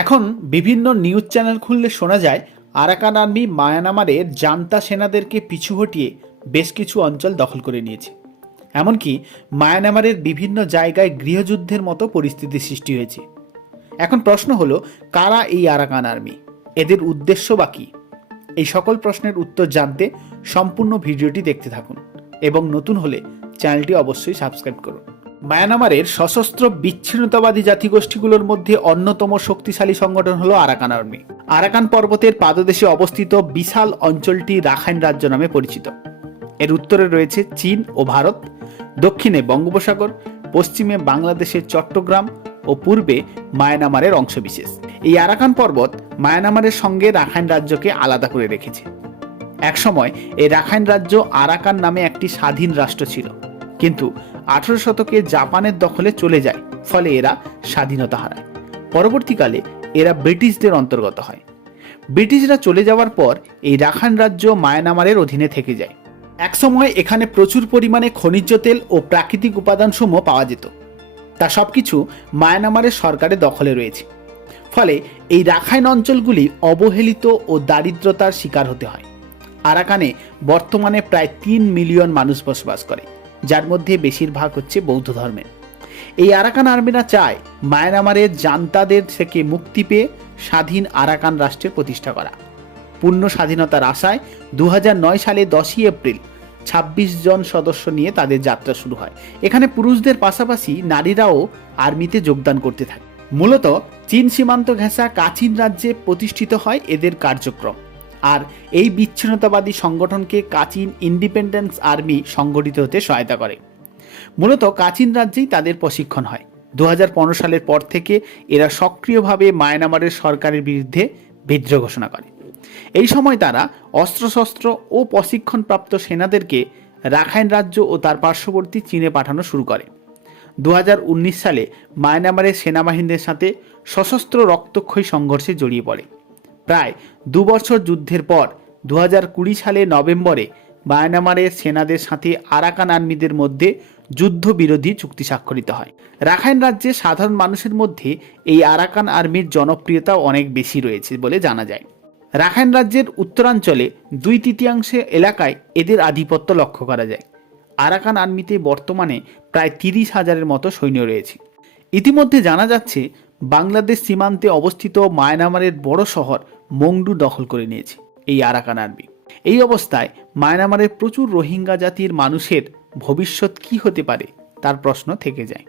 এখন বিভিন্ন news channel খুললে শোনা যায়, আরাকান আর্মি মায়ানমারের জান্তা সেনাদেরকে পিছু হটিয়ে বেশ কিছু অঞ্চল দখল করে নিয়েছে। এমনকি মায়ানমারের বিভিন্ন জায়গায় গৃহযুদ্ধের মতো পরিস্থিতি সৃষ্টি হয়েছে। এখন প্রশ্ন হলো, কারা এই আরাকান আর্মি? এদের উদ্দেশ্য বা কী? এই সকল প্রশ্নের উত্তর জানতে সম্পূর্ণ ভিডিওটি দেখতে থাকুন এবং নতুন হলে চ্যানেলটি অবশ্যই সাবস্ক্রাইব করুন। মায়ানমারের সশস্ত্র বিচ্ছিন্নতাবাদী জাতিগোষ্ঠীগুলোর মধ্যে অন্যতম শক্তিশালী সংগঠন হলো আরাকান আর্মি। আরাকান পর্বতের পাদদেশে অবস্থিত বিশাল অঞ্চলটি রাখাইন রাজ্য নামে পরিচিত। এর উত্তরে রয়েছে চীন ও ভারত, দক্ষিণে বঙ্গোপসাগর, পশ্চিমে বাংলাদেশের চট্টগ্রাম ও পূর্বে মায়ানমারের অংশবিশেষ। এই আরাকান পর্বত মায়ানমারের সঙ্গে রাখাইন রাজ্যকে আলাদা করে রেখেছে। একসময় এই রাখাইন রাজ্য আরাকান নামে একটি স্বাধীন রাষ্ট্র ছিল। কিন্তু আঠারো শতকে জাপানের দখলে চলে যায়, ফলে এরা স্বাধীনতা হারায়। পরবর্তীকালে এরা ব্রিটিশদের অন্তর্গত হয়। ব্রিটিশরা চলে যাওয়ার পর এই রাখাইন রাজ্য মায়ানমারের অধীনে থেকে যায়। একসময় এখানে প্রচুর পরিমাণে খনিজ তেল ও প্রাকৃতিক উপাদানসমূহ পাওয়া যেত। তা সবকিছু মায়ানমারের সরকারের দখলে রয়েছে। ফলে এই রাখাইন অঞ্চলগুলি অবহেলিত ও দারিদ্রতার শিকার হতে হয়। আরাকানে বর্তমানে প্রায় তিন মিলিয়ন মানুষ বসবাস করে। যার মধ্যে বেশিরভাগ হচ্ছে বৌদ্ধ ধর্মের। এই আরাকান আর্মিরা চায় মায়ানমারের জান্তাদের থেকে মুক্তি পেয়ে স্বাধীন আরাকান রাষ্ট্রের প্রতিষ্ঠা করা। পূর্ণ স্বাধীনতার আশায় দু হাজার নয় সালে দশই এপ্রিল ২৬ জন সদস্য নিয়ে তাদের যাত্রা শুরু হয়। এখানে পুরুষদের পাশাপাশি নারীরাও আর্মিতে যোগদান করতে থাকে। মূলত চীন সীমান্ত ঘেঁষা কাচিন রাজ্যে প্রতিষ্ঠিত হয় এদের কার্যক্রম। আর এই বিচ্ছিন্নতাবাদী সংগঠনকে কাচিন ইন্ডিপেন্ডেন্স আর্মি সংগঠিত হতে সহায়তা করে। মূলত কাচিন রাজ্যেই তাদের প্রশিক্ষণ হয়। দু হাজার পনেরো সালের পর থেকে এরা সক্রিয়ভাবে মায়ানমারের সরকারের বিরুদ্ধে বিদ্রোহ ঘোষণা করে। এই সময় তারা অস্ত্রশস্ত্র ও প্রশিক্ষণপ্রাপ্ত সেনাদেরকে রাখাইন রাজ্য ও তার পার্শ্ববর্তী চীনে পাঠানো শুরু করে। দু হাজার উনিশ সালে মায়ানমারের সেনাবাহিনীদের সাথে সশস্ত্র রক্তক্ষয়ী সংঘর্ষে জড়িয়ে পড়ে। প্রায় দু বছর যুদ্ধের পর দু হাজার কুড়ি সালে নভেম্বরে মায়ানমারের সেনাদের সাথে আরাকান আর্মিদের মধ্যে যুদ্ধবিরোধী চুক্তি স্বাক্ষরিত হয়। রাখাইন রাজ্যে সাধারণ মানুষের মধ্যে এই আরাকান আর্মির জনপ্রিয়তা অনেক বেশি রয়েছে বলে জানা যায়। রাখাইন রাজ্যের উত্তরাঞ্চলে দুই তৃতীয়াংশে এলাকায় এদের আধিপত্য লক্ষ্য করা যায়। আরাকান আর্মিতে বর্তমানে প্রায় তিরিশ হাজারের মতো সৈন্য রয়েছে। ইতিমধ্যে জানা যাচ্ছে, বাংলাদেশ সীমান্তে অবস্থিত মায়ানমারের বড় শহর মংডু দখল করে নিয়েছে এই আরাকান আর্মি এই অবস্থায় মায়ানমারের প্রচুর রোহিঙ্গা জাতির মানুষের ভবিষ্যৎ কি হতে পারে, তার প্রশ্ন থেকে যায়।